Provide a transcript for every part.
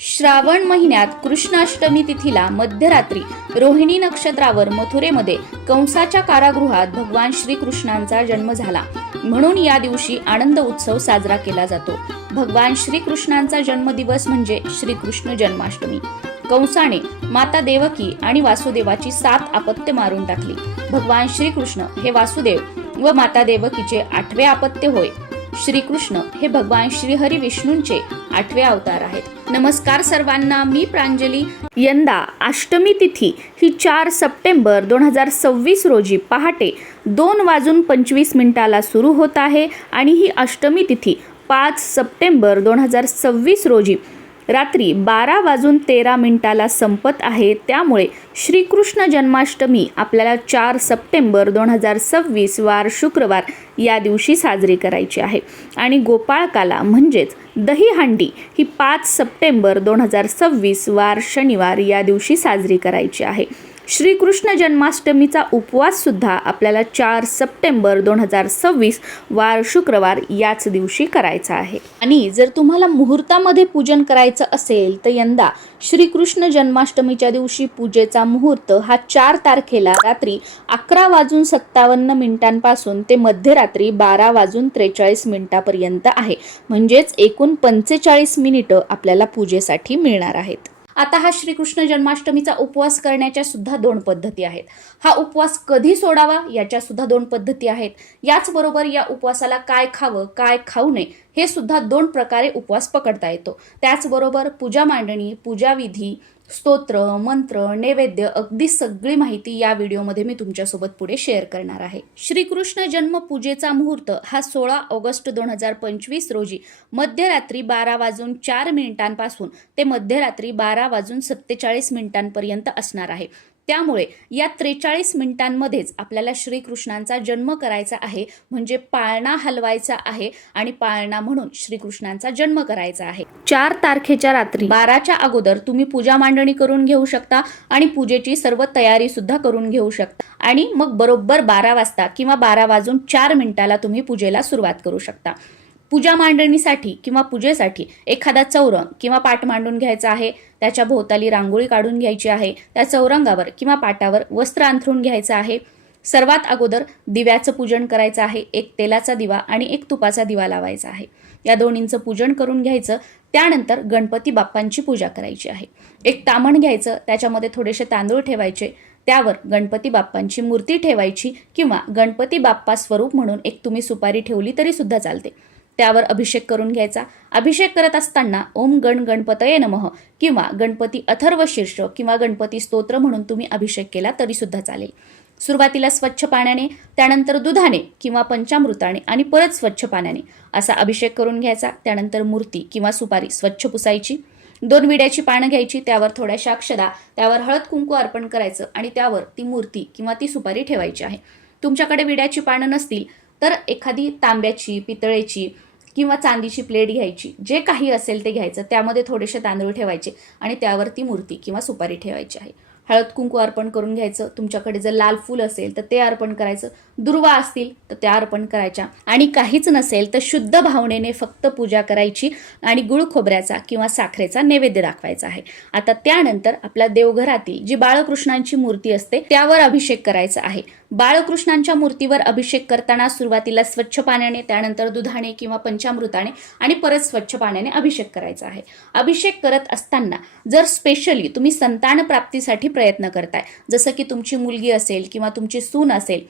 श्रावण महिन्यात कृष्णाष्टमी तिथीला मध्यरात्री रोहिणी नक्षत्रावर मथुरेमध्ये कंसाच्या कारागृहात भगवान श्रीकृष्णांचा जन्म झाला. म्हणून या दिवशी आनंद उत्सव साजरा केला जातो. भगवान श्रीकृष्णांचा जन्मदिवस म्हणजे श्रीकृष्ण जन्माष्टमी. कंसाने माता देवकी आणि वासुदेवाची 7 अपत्य मारून टाकली. भगवान श्रीकृष्ण हे वासुदेव व माता देवकीचे 8वे अपत्य होय. श्रीकृष्ण हे भगवान श्रीहरी विष्णूंचे 8वे अवतार आहेत. नमस्कार सर्वांना, मी प्रांजली. यंदा अष्टमी तिथी ही 4 सप्टेंबर 2026 रोजी पहाटे 2:25 सुरू होत आहे आणि ही अष्टमी तिथी 5 सप्टेंबर 2026 रोजी रात्री 12:13 संपत आहे. त्यामुळे श्रीकृष्ण जन्माष्टमी आपल्याला 4 सप्टेंबर 2026 वार शुक्रवार या दिवशी साजरी करायची आहे आणि गोपाळकाला म्हणजेच दहीहंडी ही 5 सप्टेंबर 2026 वार शनिवार या दिवशी साजरी करायची आहे. श्रीकृष्ण जन्माष्टमीचा उपवास सुद्धा आपल्याला 4 सप्टेंबर 2026 वार शुक्रवार याच दिवशी करायचा आहे. आणि जर तुम्हाला मुहूर्तामध्ये पूजन करायचं असेल तर यंदा श्रीकृष्ण जन्माष्टमीच्या दिवशी पूजेचा मुहूर्त हा 4 तारखेला रात्री 11:57 पासून ते मध्यरात्री 12:43 पर्यंत आहे. म्हणजेच एकूण 45 मिनिटं आपल्याला पूजेसाठी मिळणार आहेत. आता हा श्रीकृष्ण जन्माष्टमीचा उपवास करण्याच्या सुद्धा 2 पद्धती आहेत. हा उपवास कधी सोडावा याच्या सुद्धा 2 पद्धती आहेत. याचबरोबर या उपवासाला काय खावं काय खाऊ नये हे सुद्धा 2 प्रकारे उपवास पकडता येतो. त्याचबरोबर पूजा मांडणी, पूजाविधी, स्तोत्र, मंत्र, नैवेद्य अगदी सगळी माहिती या व्हिडिओमध्ये मी तुमच्यासोबत पुढे शेअर करणार आहे. श्रीकृष्ण जन्म पूजेचा मुहूर्त हा 16 ऑगस्ट 2025 रोजी मध्यरात्री 12:04 पासून ते मध्यरात्री 12:47 पर्यंत असणार आहे. त्यामुळे या 43 मिनिटांमध्येच आपल्याला श्रीकृष्णांचा जन्म करायचा आहे, म्हणजे पाळणा हलवायचा आहे आणि पाळणा म्हणून श्रीकृष्णांचा जन्म करायचा आहे. 4 तारखेच्या रात्री 12च्या अगोदर तुम्ही पूजा मांडणी करून घेऊ शकता आणि पूजेची सर्व तयारी सुद्धा करून घेऊ शकता आणि मग बरोबर 12 वाजता किंवा 12:04 तुम्ही पूजेला सुरुवात करू शकता. पूजा मांडणीसाठी किंवा पूजेसाठी एखादा चौरंग किंवा पाट मांडून घ्यायचा आहे. त्याच्या भोवताली रांगोळी काढून घ्यायची आहे. त्या चौरंगावर किंवा पाटावर वस्त्र अंथरून घ्यायचं आहे. सर्वात अगोदर दिव्याचं पूजन करायचं आहे. एक तेलाचा दिवा आणि एक तुपाचा दिवा लावायचा आहे. या दोन्हींचं पूजन करून घ्यायचं. त्यानंतर गणपती बाप्पांची पूजा करायची आहे. एक तामण घ्यायचं, त्याच्यामध्ये थोडेसे तांदूळ ठेवायचे. त्यावर गणपती बाप्पांची मूर्ती ठेवायची किंवा गणपती बाप्पा स्वरूप म्हणून एक तुम्ही सुपारी ठेवली तरी सुद्धा चालते. त्यावर अभिषेक करून घ्यायचा. अभिषेक करत असताना ओम गण गणपतये नमः किंवा गणपती अथर्व शीर्ष किंवा गणपती स्तोत्र म्हणून तुम्ही अभिषेक केला तरी सुद्धा चालेल. सुरुवातीला स्वच्छ पाण्याने, त्यानंतर दुधाने किंवा पंचामृताने आणि परत स्वच्छ पाण्याने असा अभिषेक करून घ्यायचा. त्यानंतर मूर्ती किंवा सुपारी स्वच्छ पुसायची. 2 विड्याची पानं घ्यायची, त्यावर थोड्याशा अक्षदा, त्यावर हळद कुंकू अर्पण करायचं आणि त्यावर ती मूर्ती किंवा ती सुपारी ठेवायची आहे. तुमच्याकडे विड्याची पानं नसतील तर एखादी तांब्याची, पितळेची किंवा चांदीची प्लेट घ्यायची. जे काही असेल ते घ्यायचं. त्यामध्ये थोडेसे तांदूळ ठेवायचे आणि त्यावर ती मूर्ती किंवा सुपारी ठेवायची आहे. हळद कुंकू अर्पण करून घ्यायचं. तुमच्याकडे जर लाल फूल असेल तर ते अर्पण करायचं. दुर्वा असतील तर त्या अर्पण करायच्या आणि काहीच नसेल तर शुद्ध भावनेने फक्त पूजा करायची आणि गुळ खोबऱ्याचा किंवा साखरेचा नैवेद्य दाखवायचा आहे. आता त्यानंतर आपल्या देवघरातील जी बाळकृष्णांची मूर्ती असते त्यावर अभिषेक करायचा आहे. बाळकृष्णांच्या मूर्तीवर अभिषेक करताना सुरुवातीला स्वच्छ पाण्याने, त्यानंतर दुधाने किंवा पंचामृताने आणि परत स्वच्छ पाण्याने अभिषेक करायचा आहे. अभिषेक करत असताना जर स्पेशली तुम्ही संतान प्राप्तीसाठी प्रयत्न करताय, जसं की तुमची मुलगी असेल किंवा तुमची सून असेल,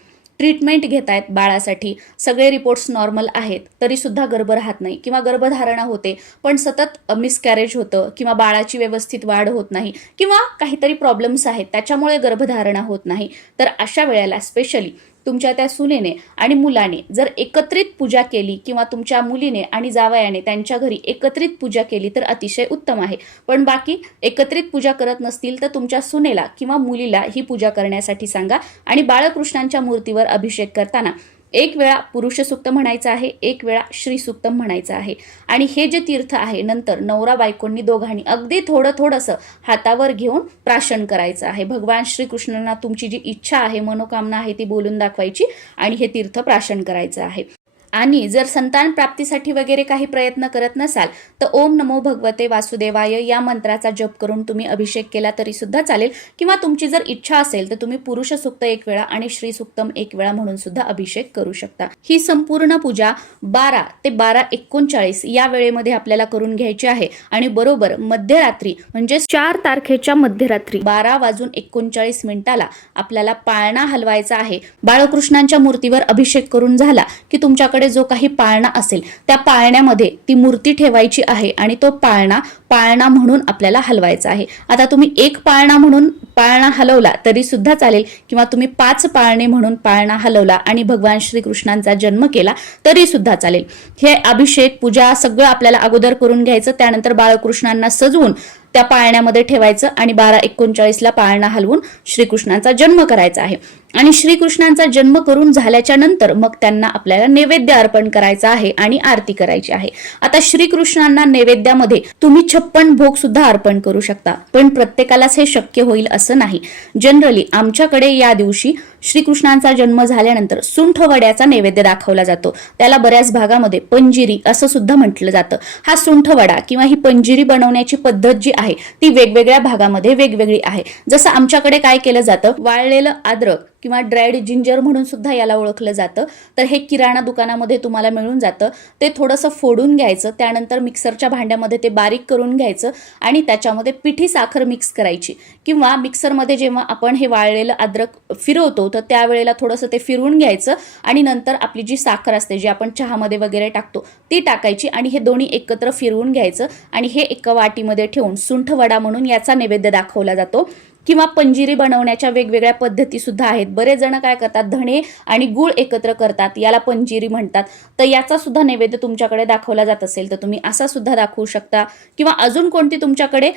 ट्रीटमेंट घेत आहेत बाळासाठी, सगळे रिपोर्ट्स नॉर्मल आहेत तरी सुद्धा गर्भ राहत नाही किंवा गर्भधारणा होते पण सतत मिसकॅरेज होतं किंवा बाळाची व्यवस्थित वाढ होत नाही किंवा काहीतरी प्रॉब्लेम्स आहेत त्याच्यामुळे गर्भधारणा होत नाही, तर अशा वेळेला स्पेशली तुमच्या त्या सुनेने आणि मुलाने जर एकत्रित पूजा केली किंवा तुमच्या मुलीने आणि जावयाने त्यांच्या घरी एकत्रित पूजा केली तर अतिशय उत्तम आहे. पण बाकी एकत्रित पूजा करत नसतील तर तुमच्या सुनेला किंवा मुलीला ही पूजा करण्यासाठी सांगा आणि बाळकृष्णांच्या मूर्तीवर अभिषेक करताना 1 वेळा पुरुष सूक्त म्हणायचं आहे, 1 वेळा श्री सूक्तम म्हणायचं आहे. आणि हे जे तीर्थ आहे नंतर नवरा बायकोंनी दोघांनी अगदी थोडंसं हातावर घेऊन प्राशन करायचं आहे. भगवान श्रीकृष्णांना तुमची जी इच्छा आहे, मनोकामना आहे ती बोलून दाखवायची आणि हे तीर्थ प्राशन करायचं आहे. आणि जर संतान प्राप्तीसाठी वगैरे काही प्रयत्न करत नसाल तर ओम नमो भगवते वासुदेवाय या मंत्राचा जप करून तुम्ही अभिषेक केला तरी सुद्धा चालेल, किंवा तुमची जर इच्छा असेल तर तुम्ही पुरुष सूक्त 1 वेळा आणि श्री सूक्तम 1 वेळा म्हणून सुद्धा अभिषेक करू शकता। ही संपूर्ण पूजा 12 ते 12:39 या वेळेमध्ये आपल्याला करून घ्यायची आहे आणि बरोबर मध्यरात्री म्हणजे 4 तारखेच्या मध्यरात्री 12:39 आपल्याला पाळणा हलवायचा आहे। बाळकृष्णांच्या मूर्तीवर अभिषेक करून झाला की तुमच्याकडे जो काही पाळणा असेल त्या पाळण्यामध्ये ती मूर्ती ठेवायची आहे आणि तो पाळणा म्हणून आपल्याला हलवायचा आहे। आता तुम्ही एक पाळणा म्हणून पाळणा हलवला तरी सुद्धा चालेल, किंवा तुम्ही 5 पाळणे म्हणून पाळणा हलवला आणि भगवान श्रीकृष्णांचा जन्म केला तरी सुद्धा चालेल। हे अभिषेक पूजा सगळं आपल्याला अगोदर करून घ्यायचं, त्यानंतर बाळकृष्णांना सजवून त्या पाळण्यामध्ये ठेवायचं आणि 12:39 पाळणा हलवून श्रीकृष्णांचा जन्म करायचा आहे। आणि श्रीकृष्णांचा जन्म करून झाल्याच्या नंतर मग त्यांना आपल्याला नैवेद्य अर्पण करायचा आहे आणि आरती करायची आहे। आता श्रीकृष्णांना नैवेद्यामध्ये तुम्ही 56 भोग सुद्धा अर्पण करू शकता, पण प्रत्येकालाच हे शक्य होईल असं नाही। जनरली आमच्याकडे या दिवशी श्रीकृष्णांचा जन्म झाल्यानंतर सुंठ वड्याचा नैवेद्य दाखवला जातो, त्याला बऱ्याच भागामध्ये पंजिरी असं सुद्धा म्हटलं जातं। हा सुंठ वडा किंवा ही पंजिरी बनवण्याची पद्धत जी आहे ती वेगवेगळ्या भागामध्ये वेगवेगळी आहे। जसं आमच्याकडे काय केलं जातं, वाळलेलं अद्रक किंवा ड्राईड जिंजर म्हणून सुद्धा याला ओळखलं जातं, तर हे किराणा दुकानामध्ये तुम्हाला मिळून जातं। ते थोडंसं फोडून घ्यायचं, त्यानंतर मिक्सरच्या भांड्यामध्ये ते बारीक करून घ्यायचं आणि त्याच्यामध्ये पिठी साखर मिक्स करायची, किंवा मिक्सरमध्ये जेव्हा आपण हे वाळलेलं अद्रक फिरवतो तर त्यावेळेला थोडंसं ते फिरवून घ्यायचं आणि नंतर आपली जी साखर असते जी आपण चहामध्ये वगैरे टाकतो ती टाकायची आणि हे दोन्ही एकत्र फिरवून घ्यायचं आणि हे एका वाटीमध्ये ठेवून सुंठ वडा म्हणून याचा नैवेद्य दाखवला जातो। किंवा पंजिरी बनवण्याच्या वेगवेगळ्या पद्धती सुद्धा आहेत। बरेच जण काय करतात, धणे आणि गूळ एकत्र करतात, याला पंजिरी म्हणतात, तर याचा सुद्धा नैवेद्य तुमच्याकडे दाखवला जात असेल तर तुम्ही असा सुद्धा दाखवू शकता, किंवा अजून कोणती तुमच्याकडे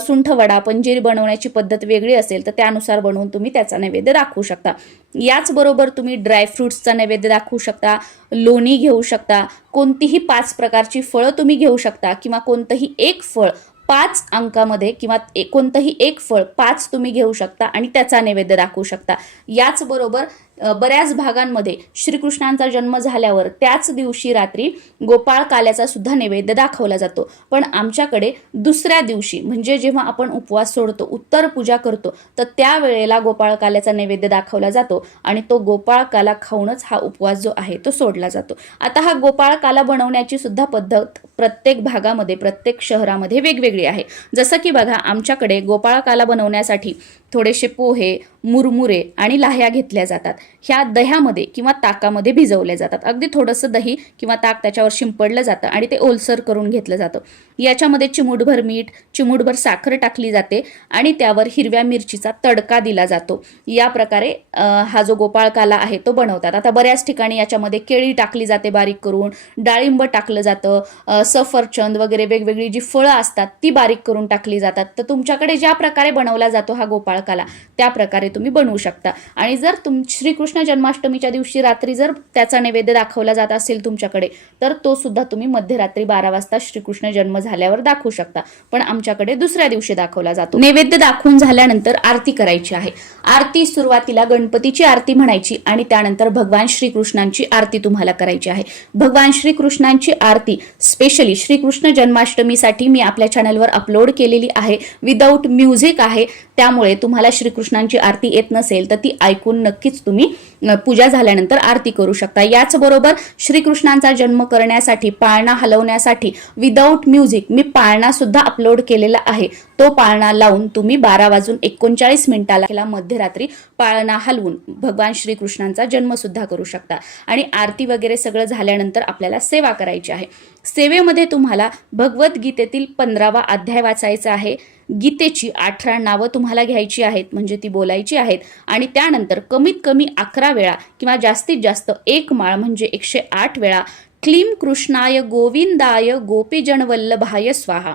सुंठ वडा पंजिरी बनवण्याची पद्धत वेगळी असेल तर त्यानुसार बनवून तुम्ही त्याचा नैवेद्य दाखवू शकता। याचबरोबर तुम्ही ड्रायफ्रुट्सचा नैवेद्य दाखवू शकता, लोणी घेऊ शकता, कोणतीही 5 प्रकारची फळं तुम्ही घेऊ शकता, किंवा कोणतंही एक फळ 5 अंकामध्ये किंवा कोणतंही एक फळ 5 तुम्ही घेऊ शकता आणि त्याचा नैवेद्य दाखवू शकता। याचबरोबर बऱ्याच भागांमध्ये श्रीकृष्णांचा जन्म झाल्यावर त्याच दिवशी रात्री गोपाळ काल्याचा सुद्धा नैवेद्य दाखवला जातो, पण आमच्याकडे दुसऱ्या दिवशी म्हणजे जेव्हा आपण उपवास सोडतो, उत्तर पूजा करतो, तर त्यावेळेला गोपाळ काल्याचा नैवेद्य दाखवला जातो आणि तो गोपाळ काला खाऊनच हा उपवास जो आहे तो सोडला जातो। आता हा गोपाळ काला बनवण्याची सुद्धा पद्धत प्रत्येक भागामध्ये प्रत्येक शहरामध्ये वेगवेगळी आहे। जसं की बघा, आमच्याकडे गोपाळ काला बनवण्यासाठी थोडेसे पोहे, मुरमुरे आणि लाह्या घेतल्या जातात। ह्या दह्यामध्ये किंवा ताकामध्ये भिजवल्या जातात। अगदी थोडंसं दही किंवा ताक त्याच्यावर शिंपडलं जातं आणि ते ओलसर करून घेतलं जातं। याच्यामध्ये चिमूटभर मीठ, चिमूटभर साखर टाकली जाते आणि त्यावर हिरव्या मिरचीचा तडका दिला जातो। या प्रकारे हा जो गोपाळ काला आहे तो बनवतात। आता बऱ्याच ठिकाणी याच्यामध्ये केळी टाकली जाते बारीक करून, डाळिंब टाकलं जातं, सफरचंद वगैरे वेगवेगळी जी फळं असतात ती बारीक करून टाकली जातात। तर तुमच्याकडे ज्या प्रकारे बनवला जातो हा गोपाळ काला त्या प्रकारे तुम्ही बनवू शकता। आणि जर श्रीकृष्ण जन्माष्टमीच्या दिवशी रात्री जर त्याचा नैवेद्य दाखवला जात असेल तुमच्याकडे, तर तो सुद्धा तुम्ही मध्यरात्री 12 वाजता श्रीकृष्ण जन्म झाल्यावर दाखवू शकता, पण आमच्याकडे दुसऱ्या दिवशी दाखवला जातो। नैवेद्य दाखवून झाल्यानंतर आरती करायची आहे। आरती सुरुवातीला गणपतीची आरती म्हणायची आणि त्यानंतर भगवान श्रीकृष्णांची आरती तुम्हाला करायची आहे। भगवान श्रीकृष्णांची आरती स्पेशली श्रीकृष्ण जन्माष्टमीसाठी मी आपल्या चॅनलवर अपलोड केलेली आहे, विदाऊट म्युझिक आहे, त्यामुळे तुम्हाला श्रीकृष्णांची आरती येत नसेल तर ती ऐकून नक्कीच तुम्ही पूजा झाल्यानंतर आरती करू शकता। याचबरोबर श्रीकृष्णांचा जन्म करण्यासाठी पाळणा हलवण्यासाठी विदाऊट म्युझिक मी पाळणा सुद्धा अपलोड केलेला आहे। तो पाळणा लावून तुम्ही 12:39 मध्यरात्री पाळणा हलवून भगवान श्रीकृष्णांचा जन्म सुद्धा करू शकता। आणि आरती वगैरे सगळं झाल्यानंतर आपल्याला सेवा करायची आहे। सेवेमध्ये तुम्हाला भगवद्गीतेतील 15वा अध्याय वाचायचा आहे। गीतेची 18 नावं तुम्हाला घ्यायची आहेत, म्हणजे ती बोलायची आहेत, आणि त्यानंतर कमीत कमी 11 वेळा किंवा जास्तीत जास्त 1 माळ म्हणजे 108 वेळा क्लीम कृष्णाय गोविंदाय गोपीजन वल्लभाय स्वाहा,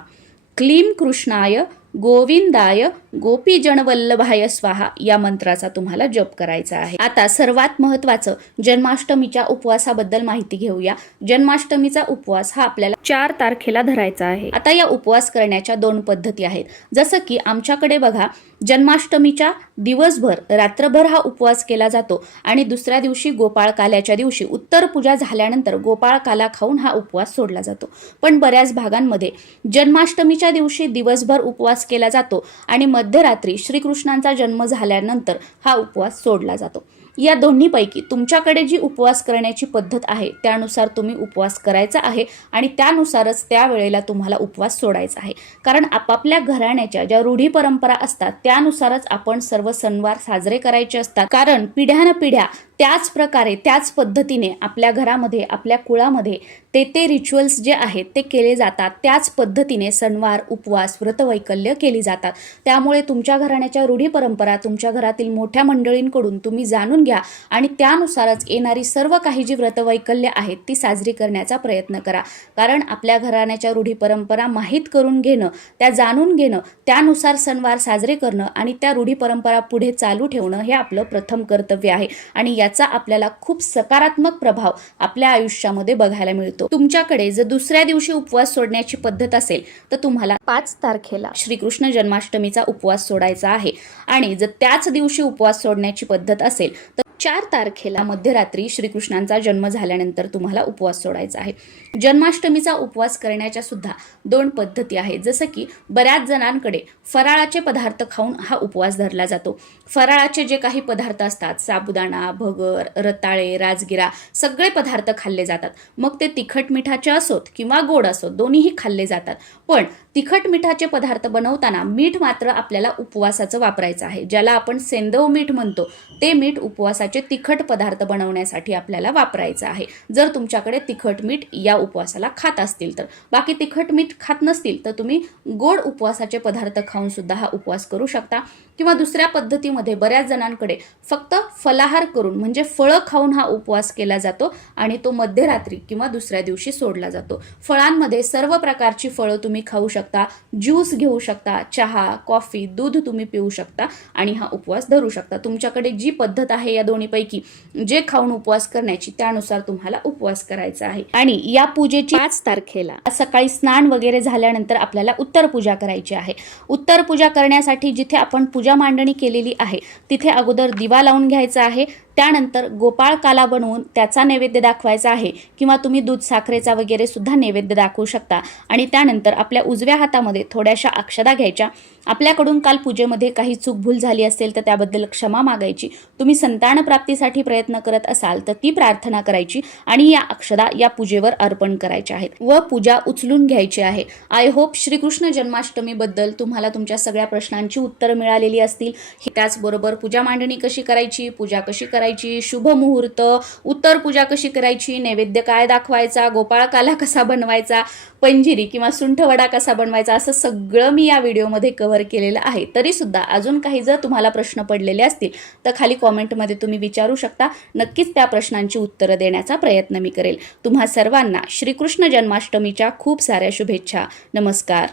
क्लीम कृष्णाय गोविंदाय गोपीजन वल्लभाय स्वाहा या मंत्राचा तुम्हाला जप करायचा आहे. आता सर्वात महत्त्वाचं जन्माष्टमीच्या उपवासाबद्दल माहिती घेऊया. जन्माष्टमीचा उपवास हा आपल्याला 4 तारखेला धरायचा आहे. आता या उपवास करण्याच्या 2 पद्धती आहेत. जसं की आमच्याकडे बघा, जन्माष्टमीच्या दिवसभर रात्रभर हा उपवास केला जातो आणि दुसऱ्या दिवशी गोपाळकाल्याच्या दिवशी उत्तर पूजा झाल्यानंतर गोपाळकाला खाऊन हा उपवास सोडला जातो. पण बऱ्याच भागांमध्ये जन्माष्टमीच्या दिवशी दिवसभर उपवास केला जातो आणि मध्यरात्री श्रीकृष्णांचा जन्म झाल्यानंतर हा उपवास सोडला जातो. या दोन्हीपैकी तुमच्याकडे जी उपवास करण्याची पद्धत आहे त्यानुसार तुम्ही उपवास करायचा आहे आणि त्यानुसारच त्या वेळेला तुम्हाला उपवास सोडायचा आहे. कारण आपापल्या घराण्याच्या ज्या रूढी परंपरा असतात त्यानुसारच आपण सर्व सणवार साजरे करायचे असतात. कारण पिढ्यानपिढ्या त्याच प्रकारे त्याच पद्धतीने आपल्या घरामध्ये आपल्या कुळामध्ये ते रिच्युअल्स जे आहेत ते केले जातात. त्याच पद्धतीने सणवार उपवास व्रतवैकल्य केली जातात. त्यामुळे तुमच्या घराण्याच्या रूढी परंपरा तुमच्या घरातील मोठ्या मंडळींकडून तुम्ही जाणून घ्या आणि त्यानुसारच येणारी सर्व काही जी व्रतवैकल्य आहेत ती साजरी करण्याचा प्रयत्न करा. कारण आपल्या घराण्याच्या रूढी परंपरा माहीत करून घेणं, त्या जाणून घेणं, त्यानुसार सणवार साजरे करणं आणि त्या रूढी परंपरा पुढे चालू ठेवणं हे आपलं प्रथम कर्तव्य आहे आणि याचा आपल्याला खूप सकारात्मक प्रभाव आपल्या आयुष्यामध्ये बघायला मिळतो. तुमच्याकडे जर दुसऱ्या दिवशी उपवास सोडण्याची पद्धत असेल तर तुम्हाला 5 तारखेला श्रीकृष्ण जन्माष्टमीचा उपवास सोडायचा आहे आणि जर त्याच दिवशी उपवास सोडण्याची पद्धत असेल तर 4 तारखेला मध्यरात्री श्रीकृष्णांचा जन्म झाल्यानंतर तुम्हाला उपवास सोडायचा आहे. जन्माष्टमीचा उपवास करण्याच्या सुद्धा 2 पद्धती आहेत. जसं की बऱ्याच जणांकडे फराळाचे पदार्थ खाऊन हा उपवास धरला जातो. फराळाचे जे काही पदार्थ असतात, साबुदाणा, भगर, रताळे, राजगिरा सगळे पदार्थ खाल्ले जातात. मग ते तिखट मिठाचे असोत किंवा गोड असोत, दोन्हीही खाल्ले जातात. पण तिखट मिठाचे पदार्थ बनवताना मीठ मात्र आपल्याला उपवासाचं वापरायचं आहे. ज्याला आपण सेंदव मीठ म्हणतो ते मीठ उपवासाचे तिखट पदार्थ बनवण्यासाठी आपल्याला वापरायचं आहे. जर तुमच्याकडे तिखट मीठ या उपवासाला खात असतील तर. बाकी तिखट मीठ खात नसतील तर तुम्ही गोड उपवासाचे पदार्थ खाऊन सुद्धा हा उपवास करू शकता. किंवा दुसऱ्या पद्धतीमध्ये बऱ्याच जणांकडे फक्त फलाहार करून म्हणजे फळं खाऊन हा उपवास केला जातो आणि तो मध्यरात्री किंवा दुसऱ्या दिवशी सोडला जातो. फळांमध्ये सर्व प्रकारची फळं तुम्ही खाऊ शकता, ज्यूस घेऊ शकता, चहा, कॉफी, दूध तुम्ही पिऊ शकता आणि हा उपवास धरू शकता. तुमच्याकडे जी पद्धत आहे या दोन्हीपैकी जे खाऊन उपवास करण्याची त्यानुसार तुम्हाला उपवास करायचा आहे. आणि या पूजेची 5 तारखेला सकाळी स्नान वगैरे झाल्यानंतर आपल्याला उत्तर पूजा करायची आहे. उत्तर पूजा करण्यासाठी जिथे आपण पूजा मांडणी केलेली आहे तिथे अगोदर दिवा लावून घ्यायचा आहे. त्यानंतर गोपाळ काला बनवून त्याचा नैवेद्य दाखवायचा आहे किंवा तुम्ही दूध साखरेचा वगैरे सुद्धा नैवेद्य दाखवू शकता. आणि त्यानंतर आपल्या उजव्या हातामध्ये थोड्याशा अक्षदा घ्यायच्या. आपल्याकडून काल पूजेमध्ये काही चूकभूल झाली असेल तर त्याबद्दल क्षमा मागायची. तुम्ही संतान प्राप्तीसाठी प्रयत्न करत असाल तर ती प्रार्थना करायची आणि या अक्षदा या पूजेवर अर्पण करायच्या आहेत व पूजा उचलून घ्यायची आहे. आय होप श्रीकृष्ण जन्माष्टमीबद्दल तुम्हाला तुमच्या सगळ्या प्रश्नांची उत्तरं मिळालेली असतील. त्याचबरोबर पूजा मांडणी कशी करायची, पूजा कशी करायची, शुभ मुहूर्त, उत्तर पूजा कशी करायची, नैवेद्य काय दाखवायचा, गोपाळ काला कसा बनवायचा, पंजिरी किंवा सुंठवडा कसा बनवायचा, असं सगळं मी या व्हिडिओमध्ये कव्हर केलेलं आहे. तरी सुद्धा अजून काही जर तुम्हाला प्रश्न पडलेले असतील तर खाली कॉमेंटमध्ये तुम्ही विचारू शकता. नक्कीच त्या प्रश्नांची उत्तरं देण्याचा प्रयत्न मी करेल. तुम्हा सर्वांना श्रीकृष्ण जन्माष्टमीच्या खूप साऱ्या शुभेच्छा. नमस्कार.